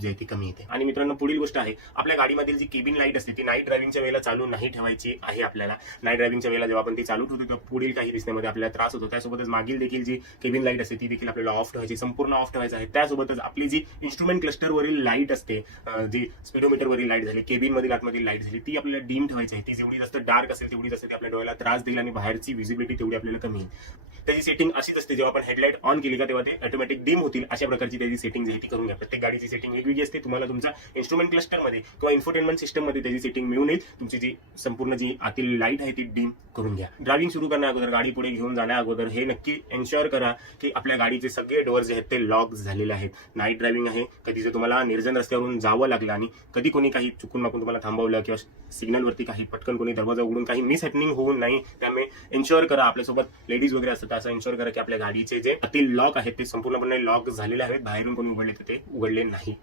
जे ती कमी येते. आणि मित्रांनो, पुढील गोष्ट आहे, आपल्या गाडीमधील जी केबिन लाईट असते ती नाईट ड्रायव्हिंगच्या वेळेला चालू नाही ठेवायची आहे. आपल्याला नाईट ड्रायव्हिंगच्या वेळेला जेव्हा आपण ती चालू ठेवतो तेव्हा पुढील काही दिसण्यामध्ये आपल्याला त्रास होतो. त्यासोबतच मागील देखील जी केबिन लाईट असते ती देखील आपल्याला ऑफ ठेवायची, संपूर्ण ऑफ ठेवायचं आहे. त्यासोबतच आपली जी इन्स्ट्रुमेंट क्लस्टरवरील लाईट असते, जी स्पीडोमीटरवरील लाईट झाली, केबिन मधील आतमधील लाईट झाली, ती आपल्याला डीम ठेवायची आहे. ती जेवढी जास्त डार्क असेल तेवढी जास्त ती आपल्या डोळ्याला त्रास देईल आणि बाहेरची विजिबिलिटी तेवढी आपल्याला कमी येईल. त्याची सेटिंग अशीच असते, जेव्हा आपण हेडलाईट ऑन केली का तेव्हा ते ऑटोमॅटिक डिम होतील. अशा प्रकारची त्याची सेटिंग जी ती करून घ्या. प्रत्येक गाडीची सेटिंग वेगवेगळी असते. तुम्हाला तुमच्या इन्स्ट्रुमेंट क्लस्टरमध्ये किंवा इन्फोटेनमेंट सिस्टममध्ये त्याची सेटिंग मिळून येईल. तुमची जी संपूर्ण जी आतील लाईट आहे ती डिम करून घ्या. ड्रायव्हिंग सुरू करण्या अगोदर, गाडी पुढे घेऊन जाण्या अगोदर हे नक्की एन्श्योर करा की आपल्या गाडीचे सगळे डोअर जे आहेत ते लॉक झालेले आहेत. नाईट ड्रायव्हिंग आहे, कधी जर तुम्हाला निर्जन रस्त्यावरून जावं लागलं आणि कधी कोणी काही चुकून माकून तुम्हाला थांबवलं किंवा सिग्नलवरती काही पटकन कोणी दरवाजा उघडून काही मिस हॅपनिंग होऊ नये, त्यामुळे एन्श्योर करा. आपल्यासोबत लेडीज वगैरे असतात, असं एन्श्योर करा की आपल्या गाडीचे जे आतील लॉक आहेत ते संपूर्णपणे लॉक झालेले आहेत, बाहेरून कोणी उघडले तर ते उघडले नाही